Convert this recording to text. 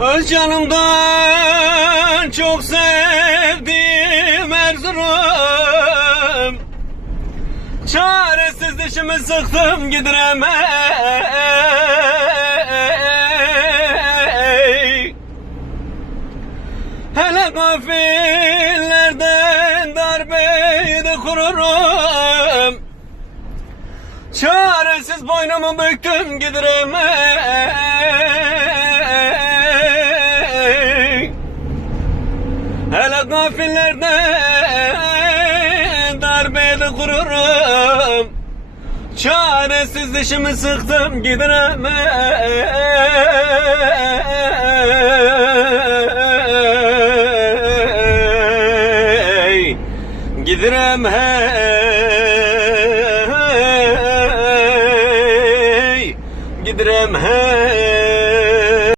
Öz canımdan çok sevdiğim Erzurum Çaresiz dişimi sıktım gidiremey Hele gafillerden darbeydi kururum. Çaresiz boynumu büktüm gidiremey Hele gafillerde darbede gururum Çaresiz dişimi sıktım gidirem hey Gidirem hey Gidirem hey